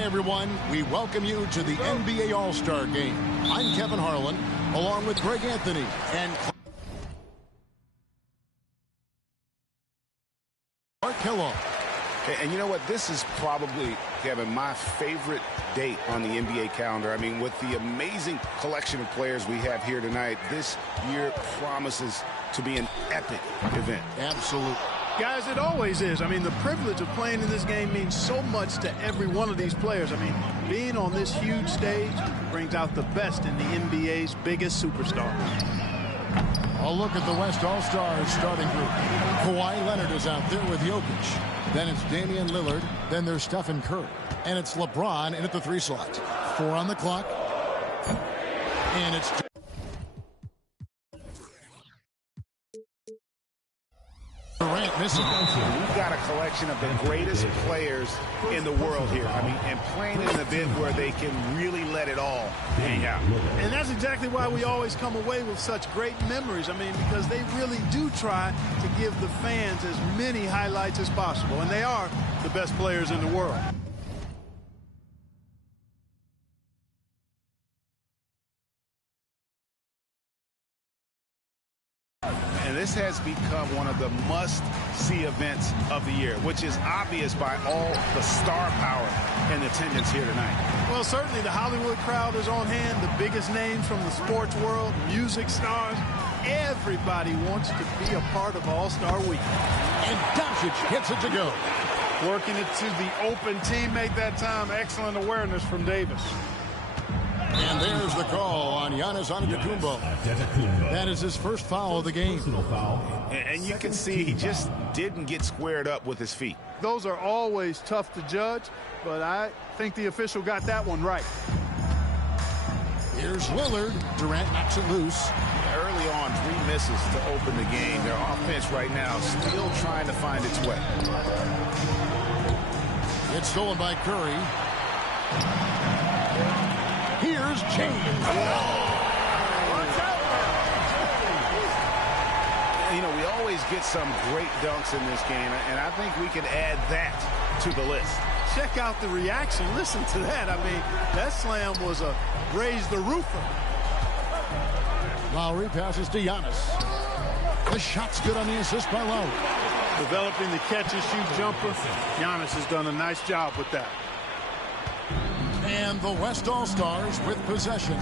Hi, everyone. We welcome you to the NBA All-Star Game. I'm Kevin Harlan, along with Greg Anthony and Clark Kellogg. And you know what? This is probably, Kevin, my favorite date on the NBA calendar. I mean, with the amazing collection of players we have here tonight, this year promises to be an epic event. Absolutely. Guys, it always is. I mean, the privilege of playing in this game means so much to every one of these players. I mean, being on this huge stage brings out the best in the NBA's biggest superstars. A look at the West All-Stars starting group. Kawhi Leonard is out there with Jokic. Then it's Damian Lillard. Then there's Stephen Curry. And it's LeBron in at the 3 slot. 4 on the clock. And it's Durant missing. We've got a collection of the greatest players in the world here. I mean, and playing in an event where they can really let it all hang out. And that's exactly why we always come away with such great memories. I mean, because they really do try to give the fans as many highlights as possible. And they are the best players in the world. And this has become one of the must-see events of the year, which is obvious by all the star power and attendance here tonight. Well, certainly the Hollywood crowd is on hand, the biggest names from the sports world, music stars. Everybody wants to be a part of All-Star Week. And Doncic gets it to go. Working it to the open teammate that time. Excellent awareness from Davis. And there's the call on Giannis Antetokounmpo. That is his first foul of the game. And you can see he just didn't get squared up with his feet. Those are always tough to judge, but I think the official got that one right. Here's Lillard. Durant knocks it loose. Early on, 3 misses to open the game. Their offense right now still trying to find its way. It's stolen by Curry. Here's James. You know, we always get some great dunks in this game, and I think we can add that to the list. Check out the reaction. Listen to that. I mean, that slam was a raise the roofer. Lowry passes to Giannis. The shot's good on the assist by Lowry. Developing the catch-and-shoot jumper. Giannis has done a nice job with that. And the West All-Stars with possession.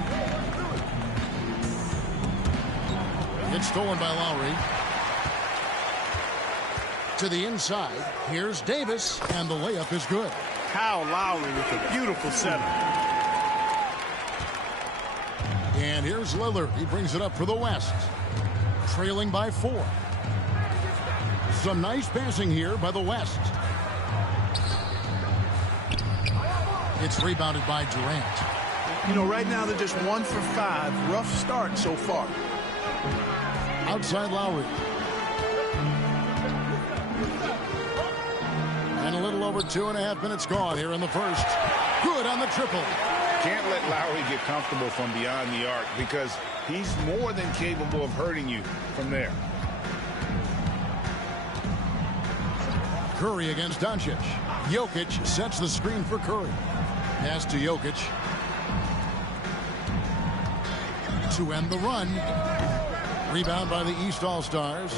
It's stolen by Lowry. To the inside. Here's Davis, and the layup is good. Kyle Lowry with a beautiful setup. And here's Lillard. He brings it up for the West. Trailing by 4. Some nice passing here by the West. It's rebounded by Durant. You know, right now they're just 1 for 5. Rough start so far. Outside Lowry. And a little over 2.5 minutes gone here in the first. Good on the triple. Can't let Lowry get comfortable from beyond the arc because he's more than capable of hurting you from there. Curry against Doncic. Jokic sets the screen for Curry. Pass to Jokic. To end the run. Rebound by the East All-Stars.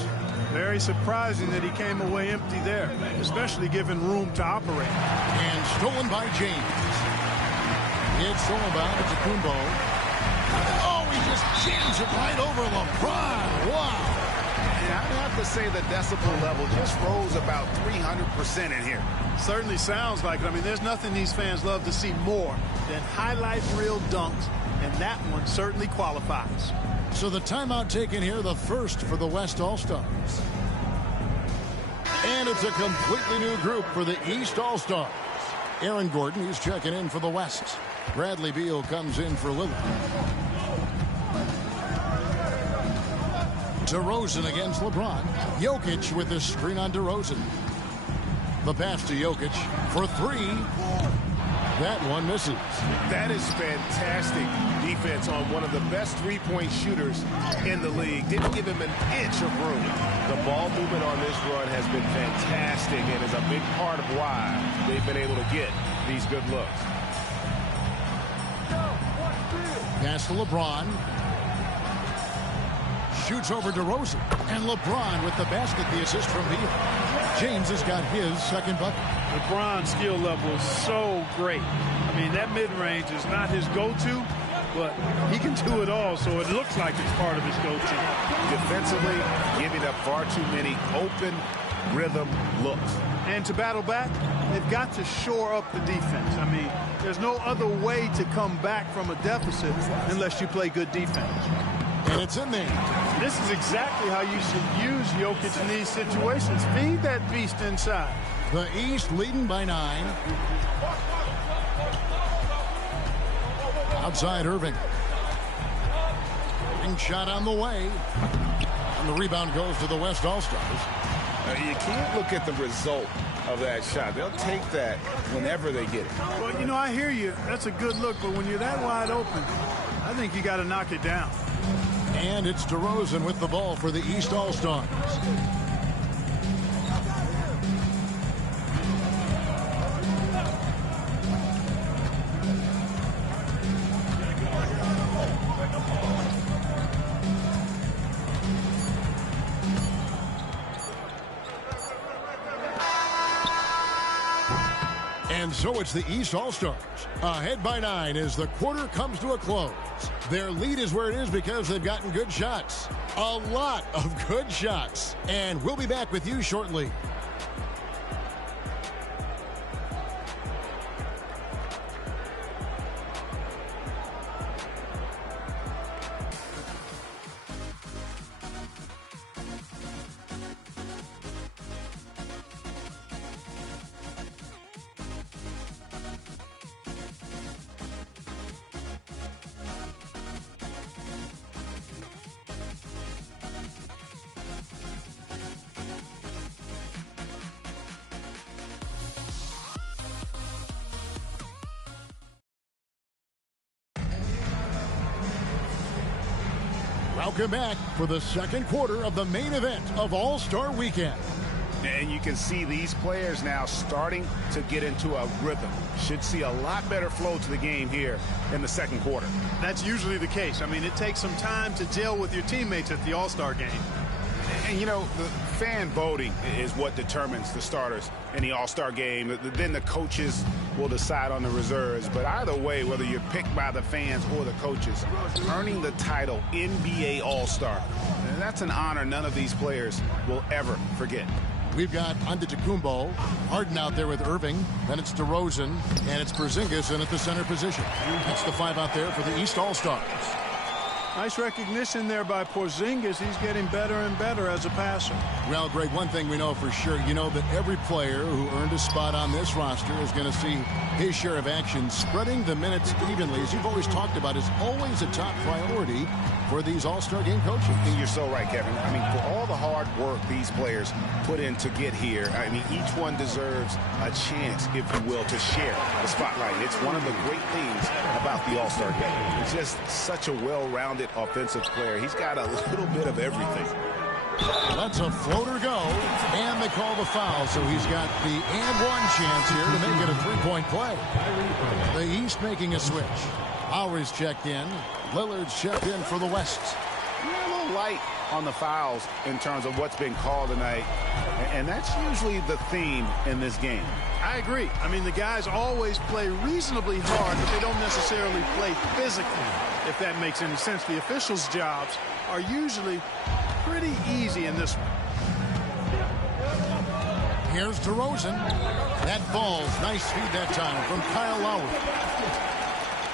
Very surprising that he came away empty there, especially given room to operate. And stolen by James. It's stolen by Antetokounmpo. Oh, he just jams it right over LeBron. Wow. And I'd have to say the decibel level just rose about 300% in here. Certainly sounds like it. I mean, there's nothing these fans love to see more than highlight reel dunks, and that one certainly qualifies. So the timeout taken here, the first for the West All-Stars. And it's a completely new group for the East All-Stars. Aaron Gordon, he's checking in for the West. Bradley Beal comes in for Lillard. DeRozan against LeBron. Jokic with the screen on DeRozan. The pass to Jokic for 3. That one misses. That is fantastic defense on one of the best three-point shooters in the league. Didn't give him an inch of room. The ball movement on this run has been fantastic and is a big part of why they've been able to get these good looks. Pass to LeBron. Shoots over DeRozan. And LeBron with the basket, the assist from Beal. James has got his second bucket. LeBron's skill level is so great. I mean, that mid-range is not his go-to, but he can do it all, so it looks like it's part of his go-to. Defensively, giving up far too many open rhythm looks. And to battle back, they've got to shore up the defense. I mean, there's no other way to come back from a deficit unless you play good defense. And it's in there. This is exactly how you should use Jokic in these situations. Feed that beast inside. The East leading by 9. Outside Irving. Irving shot on the way. And the rebound goes to the West All-Stars. You can't look at the result of that shot. They'll take that whenever they get it. Well, you know, I hear you. That's a good look, but when you're that wide open, I think you got to knock it down. And it's DeRozan with the ball for the East All-Stars. And so it's the East All-Stars. Ahead by 9 as the quarter comes to a close. Their lead is where it is because they've gotten good shots. A lot of good shots. And we'll be back with you shortly. Welcome back for the second quarter of the main event of All-Star Weekend. And you can see these players now starting to get into a rhythm. Should see a lot better flow to the game here in the second quarter. That's usually the case. I mean, it takes some time to gel with your teammates at the All-Star game. And, you know, the fan voting is what determines the starters in the All-Star game. Then the coaches will decide on the reserves. But either way, whether you're picked by the fans or the coaches, earning the title NBA All-Star, that's an honor none of these players will ever forget. We've got Antetokounmpo, Harden out there with Irving, then it's DeRozan, and it's Porzingis in at the center position. That's the 5 out there for the East All-Stars. Nice recognition there by Porzingis. He's getting better and better as a passer. Well, Greg, one thing we know for sure, you know that every player who earned a spot on this roster is going to see his share of action. Spreading the minutes evenly, as you've always talked about, is always a top priority for these All-Star game coaches. And you're so right, Kevin. I mean, for all the hard work these players put in to get here, I mean, each one deserves a chance, if you will, to share the spotlight. It's one of the great things about the All-Star game. It's just such a well-rounded offensive player. He's got a little bit of everything. Lets a floater go, and they call the foul, so he's got the and-one chance here to make it a three-point play. The East making a switch. Lowry's checked in. Lillard's checked in for the West. A little light on the fouls in terms of what's been called tonight, and that's usually the theme in this game. I agree. I mean, the guys always play reasonably hard, but they don't necessarily play physically, if that makes any sense. The officials' jobs are usually pretty easy in this one. Here's DeRozan. That falls. Nice feed that time from Kyle Lowry.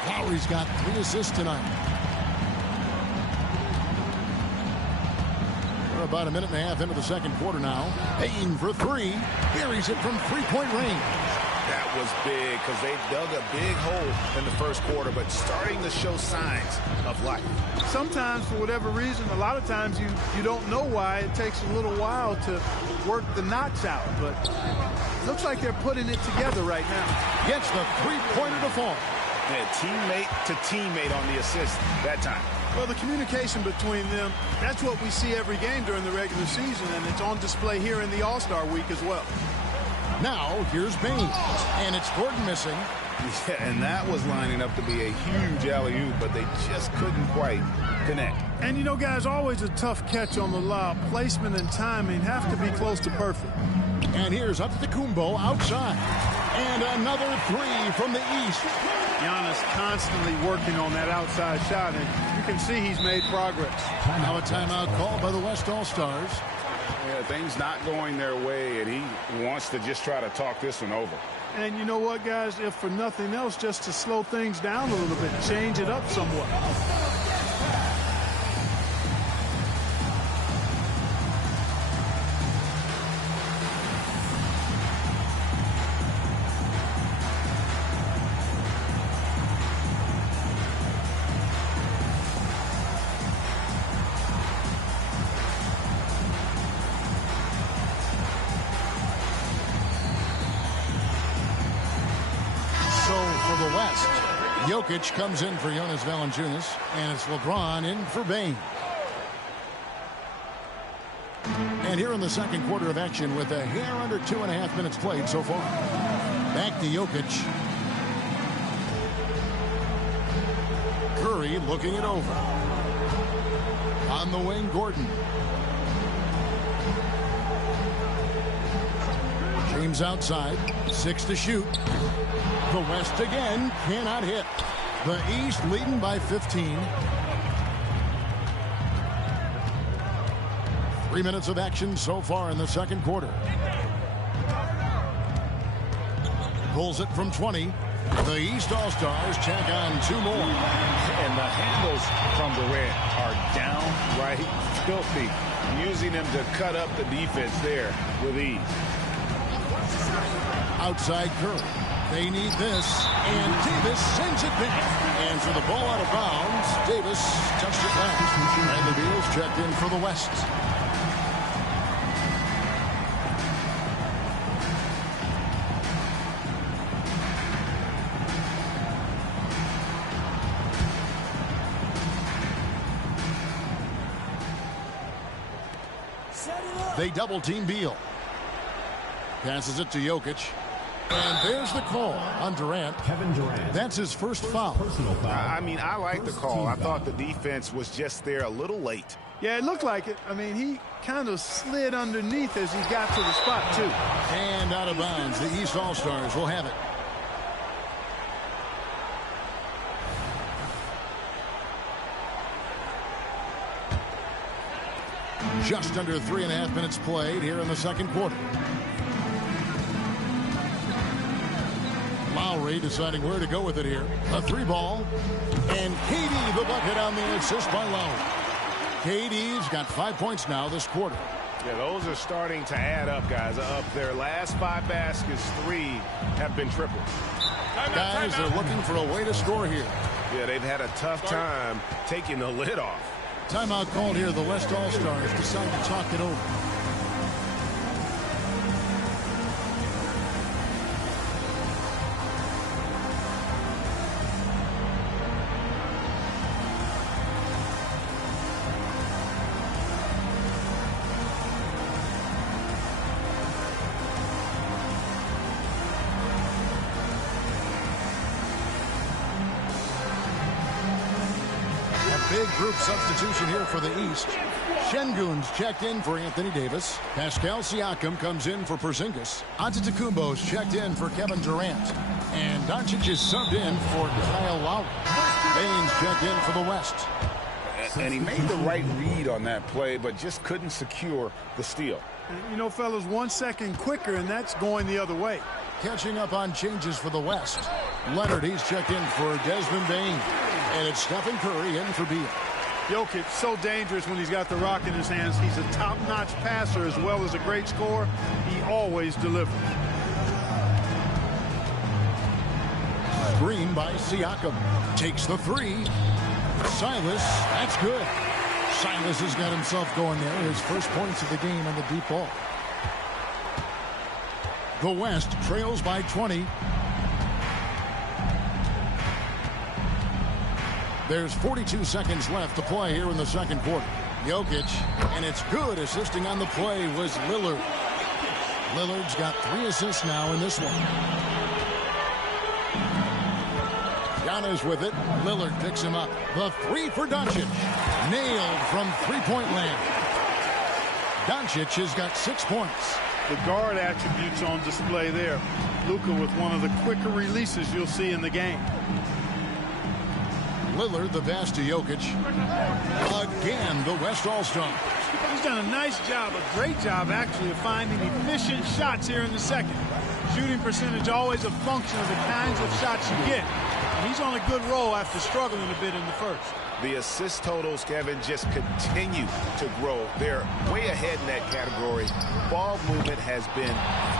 Lowry's got 3 assists tonight. We're about a minute and a half into the second quarter now. Payne for 3. Here he's hit from three-point range. That was big because they dug a big hole in the first quarter, but starting to show signs of life. Sometimes, for whatever reason, a lot of times you don't know why. It takes a little while to work the knots out, but it looks like they're putting it together right now. Gets the three-pointer to fall. Yeah, teammate to teammate on the assist that time. Well, the communication between them, that's what we see every game during the regular season, and it's on display here in the All-Star week as well. Now, here's Bane. And it's Gordon missing. Yeah, and that was lining up to be a huge alley-oop, but they just couldn't quite connect. And, you know, guys, always a tough catch on the lob. Placement and timing have to be close to perfect. And here's Antetokounmpo outside. And another three from the east. Giannis constantly working on that outside shot, and you can see he's made progress. Now a timeout called by the West All-Stars. Yeah, things not going their way, and he wants to just try to talk this one over. And you know what, guys? If for nothing else, just to slow things down a little bit, change it up somewhat. Jokic comes in for Jonas Valanciunas, and it's LeBron in for Bane. And here in the second quarter of action with a hair under 2.5 minutes played so far. Back to Jokic. Curry looking it over. On the wing, Gordon. James outside. 6 to shoot. The West again cannot hit. The East leading by 15. 3 minutes of action so far in the second quarter. Pulls it from 20. The East All-Stars check on 2 more. And the handles from Durant are downright filthy, using him to cut up the defense there with ease. Outside Curry. They need this, and Davis sends it back. And for the ball out of bounds, Davis touched it last. And the Beals checked in for the West. They double-team Beal. Passes it to Jokic. And there's the call on Durant. Kevin Durant. That's his first foul. Personal foul. I mean, I like the call. I thought the defense was just there a little late. Yeah, it looked like it. I mean, he kind of slid underneath as he got to the spot, too. And out of bounds. The East All-Stars will have it. Just under 3.5 minutes played here in the second quarter. Lowry deciding where to go with it here. A 3-ball. And KD the bucket on the assist by Lowry. KD's got 5 points now this quarter. Yeah, those are starting to add up, guys. Up their last 5 baskets, 3 have been triples. Guys are looking for a way to score here. Yeah, they've had a tough time taking the lid off. Timeout called here. The West All-Stars decide to talk it over. Big group substitution here for the East. Şengün's checked in for Anthony Davis. Pascal Siakam comes in for Porzingis. Antetokounmpo's checked in for Kevin Durant. And Doncic is subbed in for Kyle Lowry. Baines checked in for the West. And he made the right read on that play, but just couldn't secure the steal. You know, fellas, 1 second quicker, and that's going the other way. Catching up on changes for the West. Leonard, he's checked in for Desmond Bane. And it's Stephen Curry in for Beal. Jokic, so dangerous when he's got the rock in his hands. He's a top-notch passer as well as a great scorer. He always delivers. Screen by Siakam. Takes the 3. Silas, that's good. Silas has got himself going there. His first points of the game on the deep ball. The West trails by 20. There's 42 seconds left to play here in the second quarter. Jokic, and it's good. Assisting on the play was Lillard. Lillard's got 3 assists now in this one. Giannis with it. Lillard picks him up. The 3 for Doncic. Nailed from three-point land. Doncic has got 6 points. The guard attributes on display there. Luka with one of the quicker releases you'll see in the game. Lillard, the pass to Jokic. Again, the West All-Star. He's done a nice job, a great job, actually, of finding efficient shots here in the second. Shooting percentage always a function of the kinds of shots you get. And he's on a good roll after struggling a bit in the first. The assist totals, Kevin, just continue to grow. They're way ahead in that category. Ball movement has been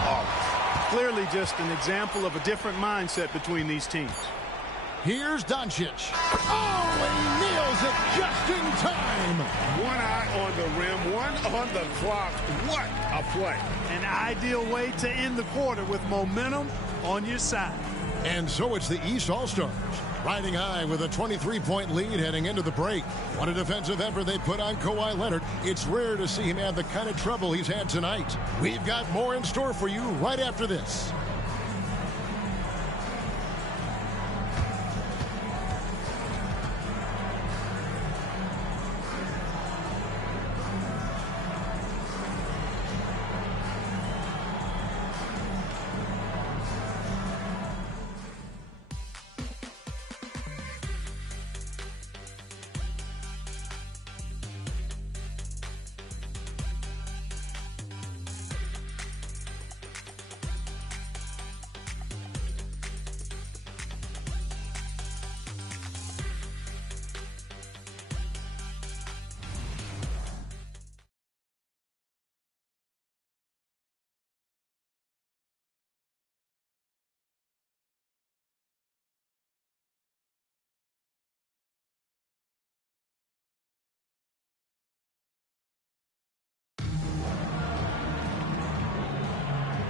flawless. Clearly just an example of a different mindset between these teams. Here's Doncic. Oh, and he nails it just in time. One eye on the rim, one on the clock. What a play. An ideal way to end the quarter with momentum on your side. And so it's the East All-Stars, riding high with a 23-point lead heading into the break. What a defensive effort they put on Kawhi Leonard. It's rare to see him have the kind of trouble he's had tonight. We've got more in store for you right after this.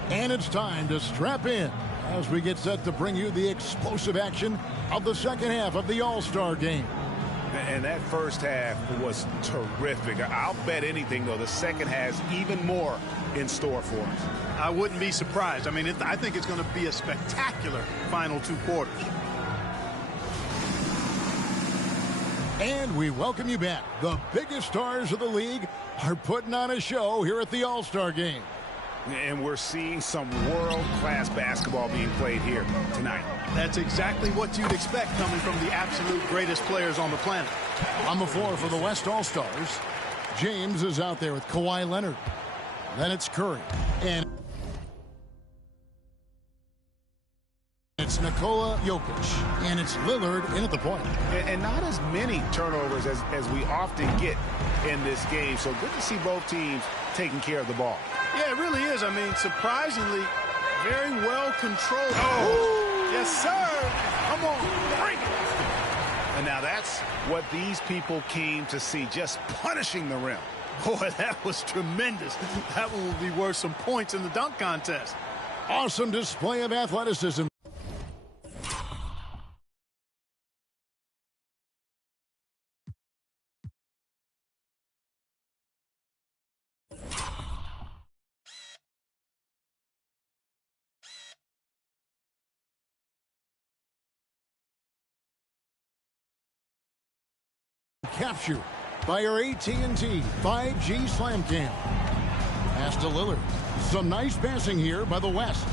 And it's time to strap in as we get set to bring you the explosive action of the second half of the All-Star game. And that first half was terrific. I'll bet anything, though, the second has even more in store for us. I wouldn't be surprised. I mean, I think it's going to be a spectacular final 2 quarters. And we welcome you back. The biggest stars of the league are putting on a show here at the All-Star game. And we're seeing some world-class basketball being played here tonight. That's exactly what you'd expect coming from the absolute greatest players on the planet. On the floor for the West All-Stars, James is out there with Kawhi Leonard. Then it's Curry. And it's Nikola Jokic. And it's Lillard in at the point. And not as many turnovers as we often get in this game. So good to see both teams taking care of the ball. Yeah, it really is. I mean, surprisingly, very well controlled. Oh, yes, sir. Come on, bring it. And now that's what these people came to see, just punishing the rim. Boy, that was tremendous. That one will be worth some points in the dunk contest. Awesome display of athleticism. Captured by our AT&T 5G Slam Cam. Pass to Lillard. Some nice passing here by the West.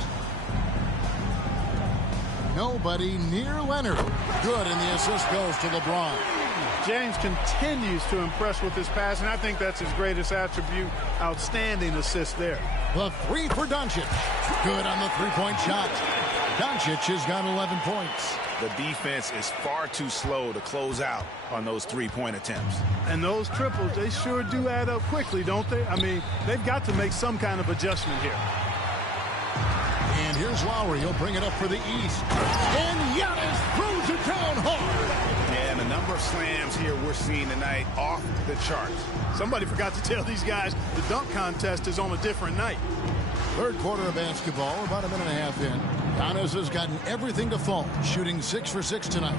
Nobody near Leonard. Good, and the assist goes to LeBron. James continues to impress with his passing. I think that's his greatest attribute. Outstanding assist there. The 3 for Doncic. Good on the three-point shot. Doncic has got 11 points. The defense is far too slow to close out on those three-point attempts. And those triples, they sure do add up quickly, don't they? I mean, they've got to make some kind of adjustment here. And here's Lowry. He'll bring it up for the East. And Giannis throws it down hard. And the number of slams here we're seeing tonight off the charts. Somebody forgot to tell these guys the dunk contest is on a different night. Third quarter of basketball, about a minute and a half in. Giannis has gotten everything to fall, shooting 6 for 6 tonight.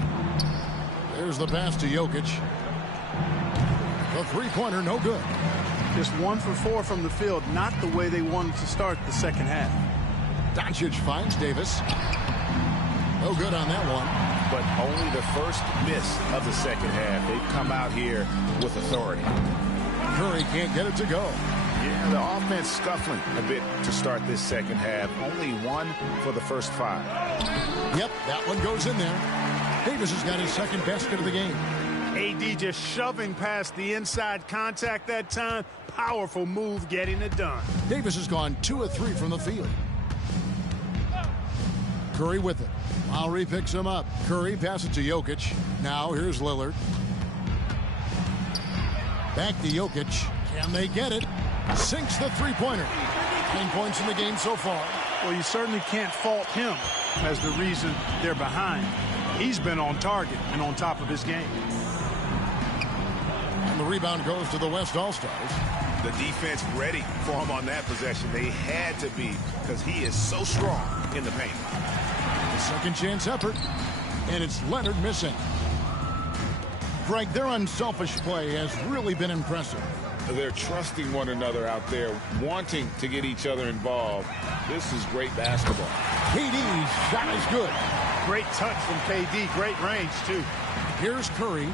There's the pass to Jokic. The three-pointer, no good. Just 1 for 4 from the field, not the way they wanted to start the second half. Doncic finds Davis. No good on that one. But only the first miss of the second half. They've come out here with authority. Curry can't get it to go. Yeah, the offense scuffling a bit to start this second half. Only 1 for the first 5. Yep, that one goes in there. Davis has got his second basket of the game. AD just shoving past the inside contact that time. Powerful move getting it done. Davis has gone 2 of 3 from the field. Curry with it. Lowry picks him up. Curry passes to Jokic. Now here's Lillard. Back to Jokic. Can they get it? Sinks the three-pointer. 9 points in the game so far. Well, you certainly can't fault him as the reason they're behind. He's been on target and on top of his game. And the rebound goes to the West All-Stars. The defense ready for him on that possession. They had to be, because he is so strong in the paint. The second chance effort. And it's Leonard missing. Greg, their unselfish play has really been impressive. They're trusting one another out there, wanting to get each other involved. This is great basketball. KD's shot is good. Great touch from KD. Great range, too. Here's Curry.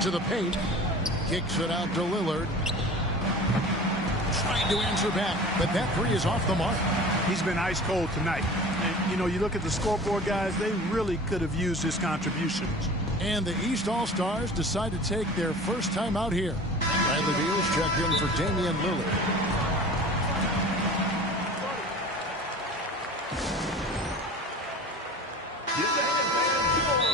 To the paint. Kicks it out to Lillard. Trying to answer back, but that three is off the mark. He's been ice cold tonight. And, you know, you look at the scoreboard, guys, they really could have used his contributions. And the East All-Stars decide to take their first time out here. Bradley Beal's checked in for Damian Lillard.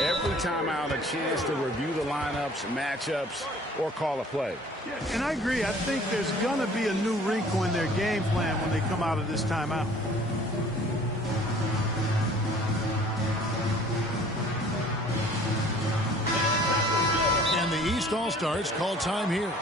Every time out, a chance to review the lineups, matchups, or call a play. Yeah, and I agree. I think there's going to be a new wrinkle in their game plan when they come out of this timeout. And the East All-Stars call time here.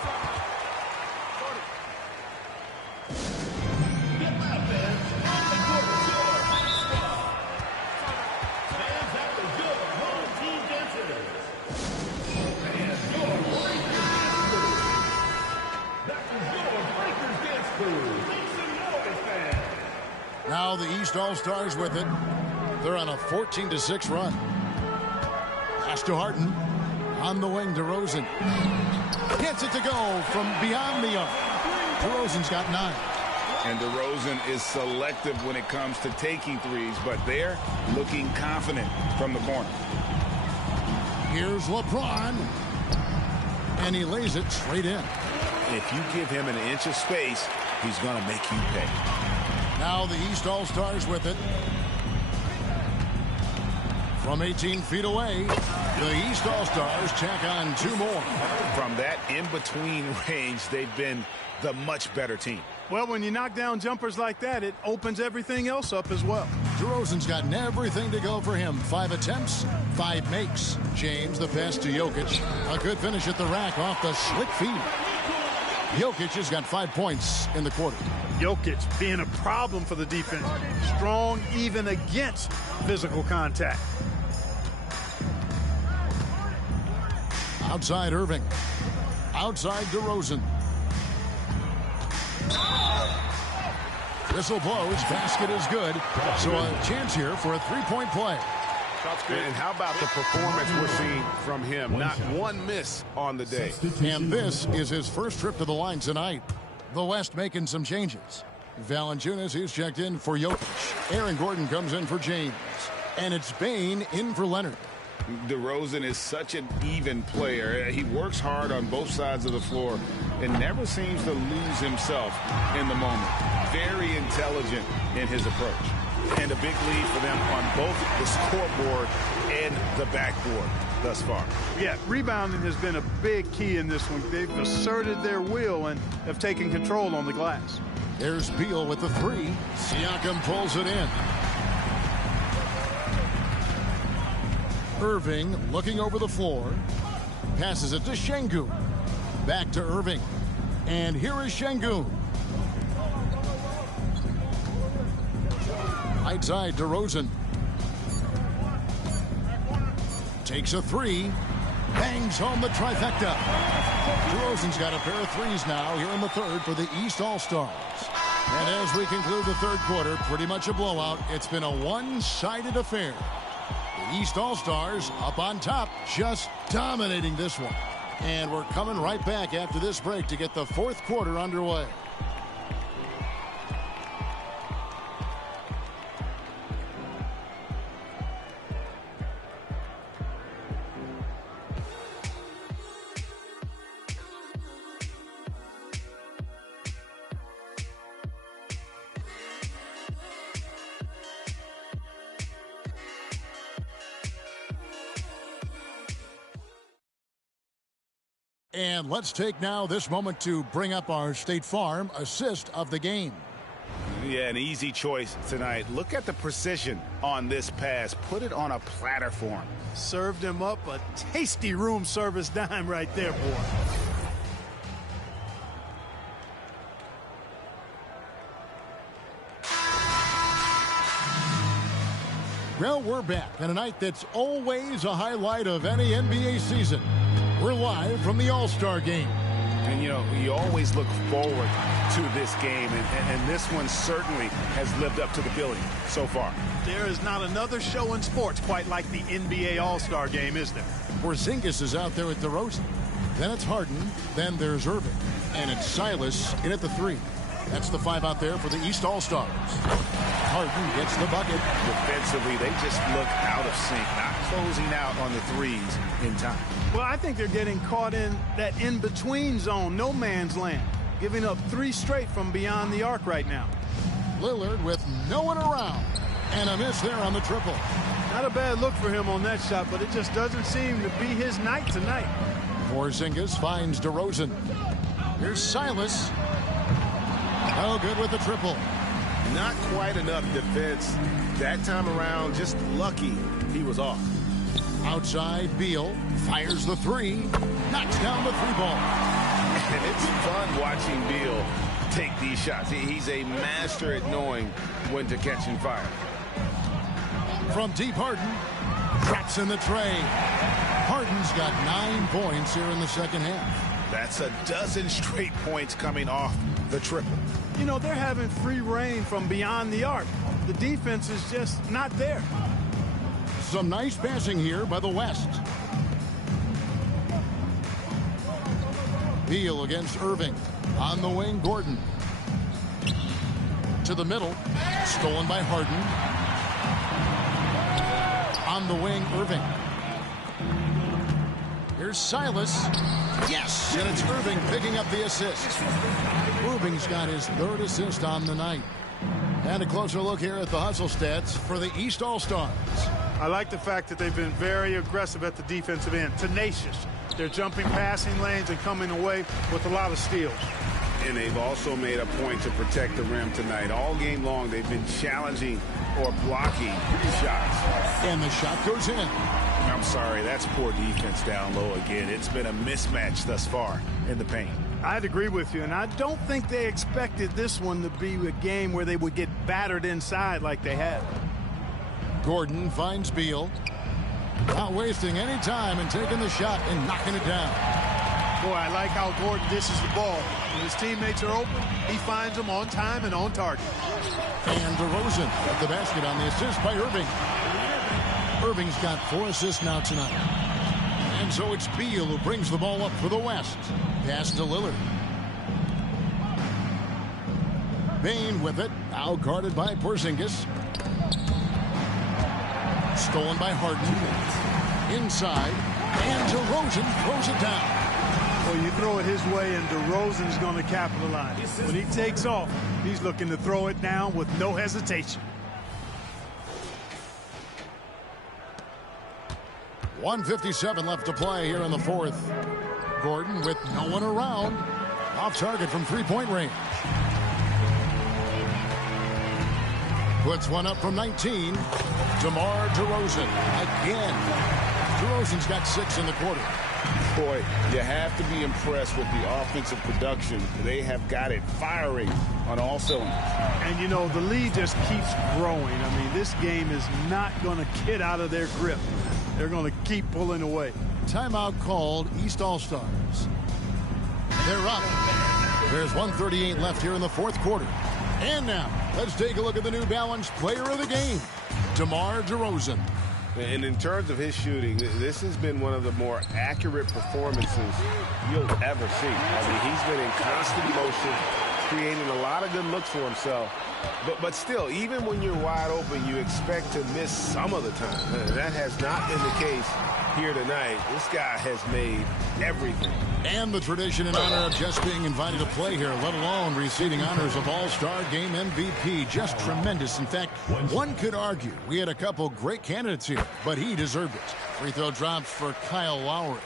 Now the East All-Stars with it. They're on a 14-6 run. Pass to Harden. On the wing, DeRozan. Gets it to go from beyond the arc. DeRozan's got 9. And DeRozan is selective when it comes to taking threes, but they're looking confident from the corner. Here's LeBron. And he lays it straight in. If you give him an inch of space, he's going to make you pay. Now the East All-Stars with it. From 18 feet away, the East All-Stars tack on 2 more. From that in-between range, they've been the much better team. Well, when you knock down jumpers like that, it opens everything else up as well. DeRozan's gotten everything to go for him. 5 attempts, 5 makes. James, the pass to Jokic. A good finish at the rack off the slick feed. Jokic has got 5 points in the quarter. Jokic being a problem for the defense. Strong even against physical contact. Outside Irving. Outside DeRozan. Whistle blows. Basket is good. So a chance here for a 3-point play. And how about the performance we're seeing from him? Not one miss on the day. And this is his first trip to the line tonight. The West making some changes. Valanciunas is checked in for Jokic. Aaron Gordon comes in for James. And it's Bane in for Leonard. DeRozan is such an even player. He works hard on both sides of the floor and never seems to lose himself in the moment. Very intelligent in his approach. And a big lead for them on both the scoreboard and the backboard thus far. Yeah, rebounding has been a big key in this one. They've asserted their will and have taken control on the glass. There's Beal with the 3. Siakam pulls it in. Irving looking over the floor. Passes it to Şengün. Back to Irving. And here is Şengün. Right side, DeRozan. Takes a 3. bangs home the trifecta. DeRozan's got a pair of threes now here in the third for the East All-Stars. And as we conclude the third quarter, pretty much a blowout. It's been a one-sided affair. The East All-Stars up on top, just dominating this one. And we're coming right back after this break to get the fourth quarter underway. And let's take now this moment to bring up our State Farm assist of the game. Yeah, an easy choice tonight. Look at the precision on this pass. Put it on a platter for him. Served him up a tasty room service dime right there, boy. Well, we're back in a night that's always a highlight of any NBA season. We're live from the All-Star Game. And, you know, you always look forward to this game, and this one certainly has lived up to the billing so far. There is not another show in sports quite like the NBA All-Star Game, is there? Porzingis is out there with DeRozan. Then it's Harden. Then there's Irving. And it's Silas in at the three. That's the five out there for the East All-Stars. Harden gets the bucket. Defensively, they just look out of sync, not closing out on the threes in time. Well, I think they're getting caught in that in-between zone, no man's land, giving up three straight from beyond the arc right now. Lillard with no one around. And a miss there on the triple. Not a bad look for him on that shot, but it just doesn't seem to be his night tonight. Porzingis finds DeRozan. Here's Silas. Oh, good with the triple. Not quite enough defense. That time around, just lucky he was off. Outside, Beal fires the three. Knocks down the three ball. And it's fun watching Beal take these shots. He's a master at knowing when to catch and fire. From deep, Harden drops in the tray. Harden's got 9 points here in the second half. That's a dozen straight points coming off the triple. You know, they're having free reign from beyond the arc. The defense is just not there. Some nice passing here by the West. Beal against Irving. On the wing, Gordon. To the middle. Stolen by Harden. On the wing, Irving. Here's Silas. Yes! And it's Irving picking up the assist. Irving's got his third assist on the night. And a closer look here at the hustle stats for the East All-Stars. I like the fact that they've been very aggressive at the defensive end. Tenacious. They're jumping passing lanes and coming away with a lot of steals. And they've also made a point to protect the rim tonight. All game long, they've been challenging or blocking shots. And the shot goes in. I'm sorry, that's poor defense down low again. It's been a mismatch thus far in the paint. I'd agree with you, and I don't think they expected this one to be a game where they would get battered inside like they have. Gordon finds Beal. Not wasting any time and taking the shot and knocking it down. Boy, I like how Gordon dishes the ball. When his teammates are open, he finds them on time and on target. And DeRozan at the basket on the assist by Irving. Irving's got 4 assists now tonight. And so it's Beal who brings the ball up for the West. Pass to Lillard. Bane with it. Now guarded by Porzingis. Stolen by Harden. Inside. And DeRozan throws it down. Well, you throw it his way, and DeRozan's going to capitalize. When he takes off, he's looking to throw it down with no hesitation. 1:57 left to play here in the fourth. Gordon with no one around. Off target from three-point range. Puts one up from 19. DeMar DeRozan again. DeRozan's got 6 in the quarter. Boy, you have to be impressed with the offensive production. They have got it firing on all cylinders. And, you know, the lead just keeps growing. I mean, this game is not going to get out of their grip. They're going to keep pulling away. Timeout called, East All-Stars. They're up. There's 1:38 left here in the fourth quarter. And now, let's take a look at the New Balance player of the game, DeMar DeRozan. And in terms of his shooting, this has been one of the more accurate performances you'll ever see. I mean, he's been in constant motion, creating a lot of good looks for himself. But still, even when you're wide open, you expect to miss some of the time. That has not been the case here tonight. This guy has made everything. And the tradition and honor of just being invited to play here, let alone receiving honors of All-Star Game MVP. Just tremendous. In fact, one could argue we had a couple great candidates here, but he deserved it. Free throw drops for Kyle Lowry.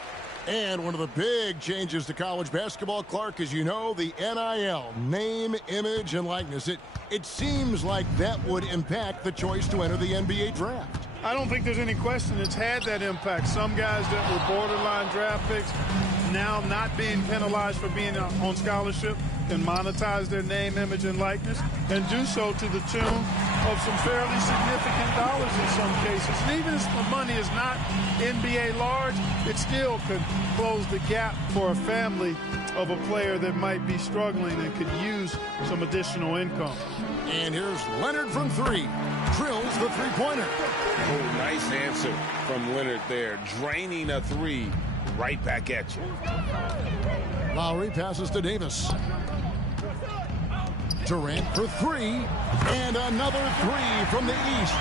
And one of the big changes to college basketball, Clark, as you know, the NIL, name, image, and likeness. It seems like that would impact the choice to enter the NBA draft. I don't think there's any question it's had that impact. Some guys that were borderline draft picks now not being penalized for being on scholarship can monetize their name, image, and likeness and do so to the tune of some fairly significant dollars in some cases. And even if the money is not NBA large, it still could close the gap for a family of a player that might be struggling and could use some additional income. And here's Leonard from three. Drills the three-pointer. Oh, nice answer from Leonard there. Draining a three right back at you. Lowry passes to Davis. Durant for three. And another three from the East.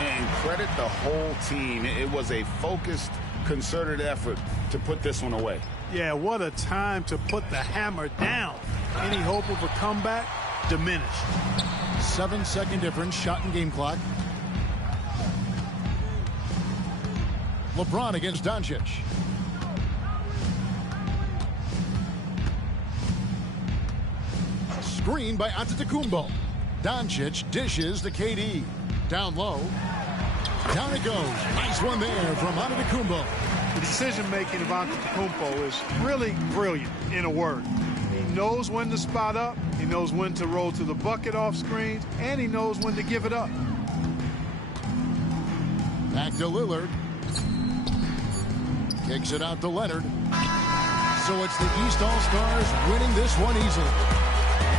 And credit the whole team. It was a focused, concerted effort to put this one away. Yeah, what a time to put the hammer down. Any hope of a comeback diminished. 7-second difference, shot and game clock. LeBron against Doncic. Screen by Antetokounmpo. Doncic dishes to KD. Down low. Down it goes. Nice one there from Antetokounmpo. The decision-making of Antetokounmpo is really brilliant, in a word. He knows when to spot up, he knows when to roll to the bucket off screens, and he knows when to give it up. Back to Lillard. Kicks it out to Leonard. So it's the East All-Stars winning this one easily.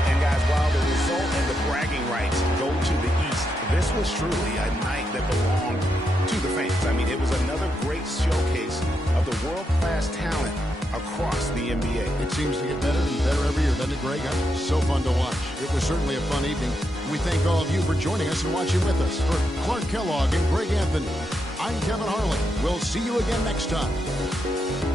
And guys, while the result and the bragging rights go to the East, this was truly a night that belonged to the fans. I mean, it was another great showcase of the world-class talent across the NBA. It seems to get better and better every year, doesn't it, Greg? So fun to watch. It was certainly a fun evening. We thank all of you for joining us and watching with us. For Clark Kellogg and Greg Anthony, I'm Kevin Harlan. We'll see you again next time.